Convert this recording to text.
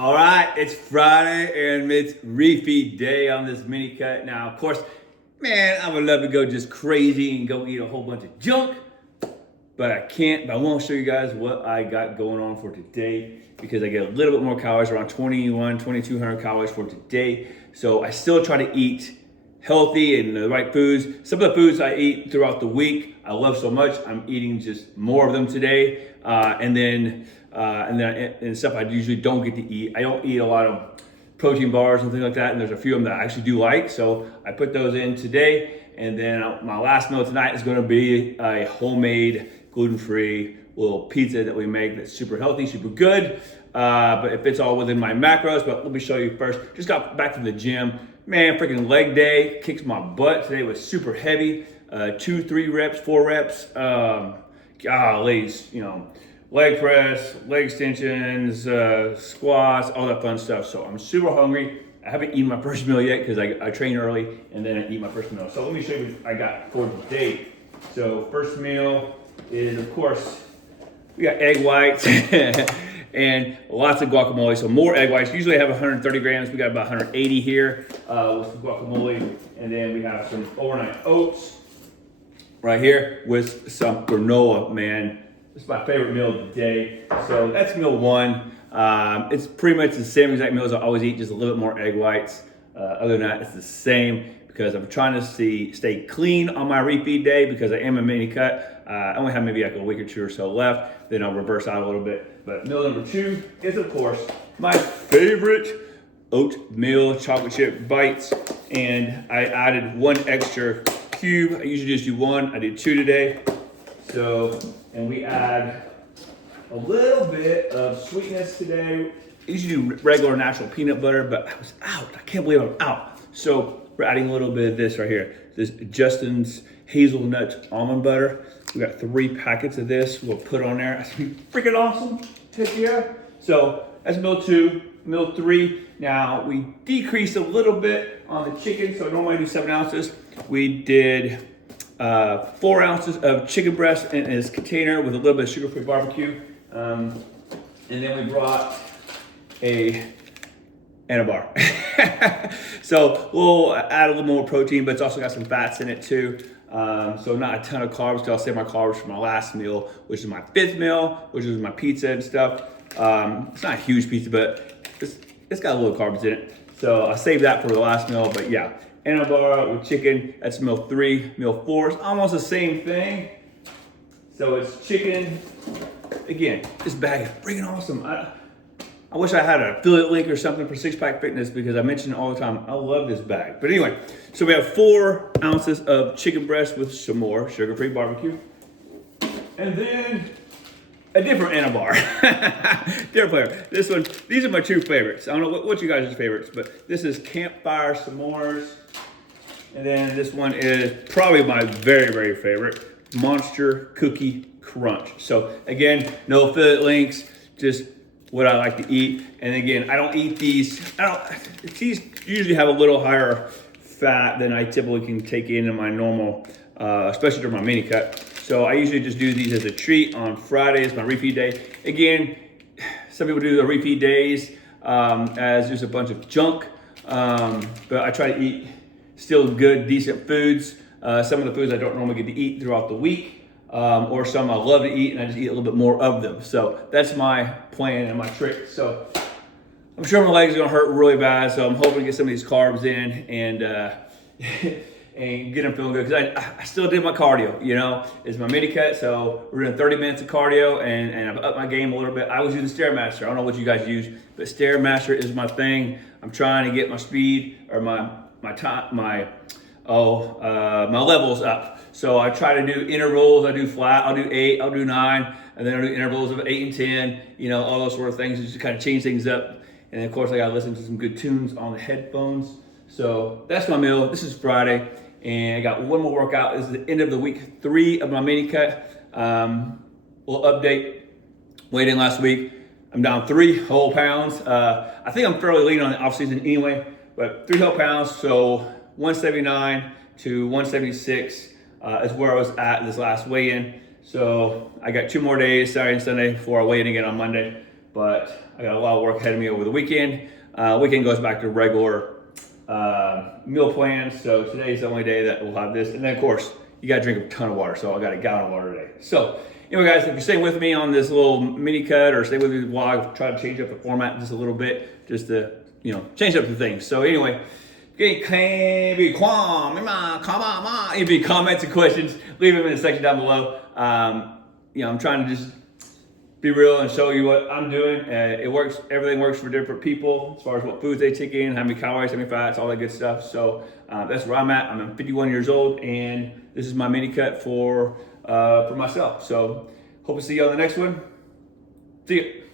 All right, it's Friday and it's refeed day on this mini cut. Now, of course, man, I would love to go just crazy and go eat a whole bunch of junk, but I can't. But I want to show you guys what I got going on for today because I get a little bit more calories, around 2,200 calories for today. So I still try to eat healthy and the right foods. Some of the foods I eat throughout the week, I love so much. I'm eating just more of them today. And then stuff I usually don't get to eat. I don't eat a lot of protein bars and things like that. And there's a few of them that I actually do like. So I put those in today. And then my last meal tonight is going to be a homemade gluten-free little pizza that we make that's super healthy, super good. But it fits all within my macros. But let me show you first. Just got back from the gym. Man, freaking leg day, kicks my butt. Today was super heavy. 2, 3 reps, 4 reps. Golly, leg press, leg extensions, squats, all that fun stuff. So I'm super hungry. I haven't eaten my first meal yet because I train early and then I eat my first meal. So let me show you what I got for today. So first meal is, of course, we got egg whites and lots of guacamole. So more egg whites. Usually I have 130 grams. We got about 180 here with some guacamole. And then we have some overnight oats right here with some granola, man. It's my favorite meal of the day. So that's meal one. It's pretty much the same exact meal as I always eat, just a little bit more egg whites. Other than that, it's the same because I'm trying to stay clean on my refeed day because I am a mini cut. I only have maybe like a week or two or so left. Then I'll reverse out a little bit. But meal number 2 is, of course, my favorite oatmeal chocolate chip bites. And I added 1 extra cube. I usually just do 1. I did 2 today. So, and we add a little bit of sweetness today. I usually do regular natural peanut butter, but I was out. I can't believe I'm out. So we're adding a little bit of this right here. This Justin's hazelnut almond butter. We got 3 packets of this. We'll put on there. That's freaking awesome. Heck yeah. So that's meal 2. Meal 3. Now we decreased a little bit on the chicken. So normally I do 7 ounces. We did 4 ounces of chicken breast in this container with a little bit of sugar-free barbecue. And then we brought and a bar. So we'll add a little more protein, but it's also got some fats in it too. So not a ton of carbs, because I'll save my carbs for my last meal, which is my 5th meal, which is my pizza and stuff. It's not a huge pizza, but it's got a little carbs in it. So I'll save that for the last meal, but yeah. And a bar with chicken, that's meal 3. Meal 4 is almost the same thing. So it's chicken. Again, this bag is freaking awesome. I wish I had an affiliate link or something for Six Pack Fitness because I mention it all the time. I love this bag. But anyway, so we have 4 ounces of chicken breast with some more sugar-free barbecue. And then a different Anabar. Different flavor. This one, these are my 2 favorites. I don't know what you guys' favorites, but this is Campfire S'mores. And then this one is probably my very, very favorite, Monster Cookie Crunch. So again, no affiliate links, just what I like to eat. And again, I don't eat these. These usually have a little higher fat than I typically can take into my normal, especially during my mini cut. So I usually just do these as a treat on Fridays, my refeed day. Again, some people do the refeed days as just a bunch of junk, but I try to eat still good, decent foods. Some of the foods I don't normally get to eat throughout the week, or some I love to eat and I just eat a little bit more of them. So that's my plan and my trick. So I'm sure my legs are gonna hurt really bad, so I'm hoping to get some of these carbs in and and get them feeling good, because I still did my cardio, it's my mini cut, so we're doing 30 minutes of cardio, and I've upped my game a little bit. I always use the Stairmaster. I don't know what you guys use, but Stairmaster is my thing. I'm trying to get my speed, or my levels up. So I try to do intervals. I do flat, I'll do 8, I'll do 9, and then I'll do intervals of 8 and 10, all those sort of things, just to kind of change things up. And of course I gotta listen to some good tunes on the headphones. So that's my meal. This is Friday, and I got one more workout. This is the end of the week 3 of my mini cut. Little update. Weighed in last week. I'm down 3 whole pounds. I think I'm fairly lean on the off season anyway, but 3 whole pounds. So 179 to 176 is where I was at this last weigh-in. So I got 2 more days, Saturday and Sunday, before I weigh in again on Monday. but I got a lot of work ahead of me over the weekend. Weekend goes back to regular meal plan. So today's the only day that we'll have this. And then of course, you gotta drink a ton of water. So I got a gallon of water today. So anyway guys, if you're staying with me on this little mini cut or stay with me the vlog, try to change up the format just a little bit, just to, you know, change up the things. So anyway, any comments and questions, leave them in the section down below. You know, I'm trying to just be real and show you what I'm doing. It works, everything works for different people as far as what foods they take in, how many calories, how many fats, all that good stuff. So that's where I'm at. I'm 51 years old and this is my mini cut for myself. So hope to see you on the next one. See you.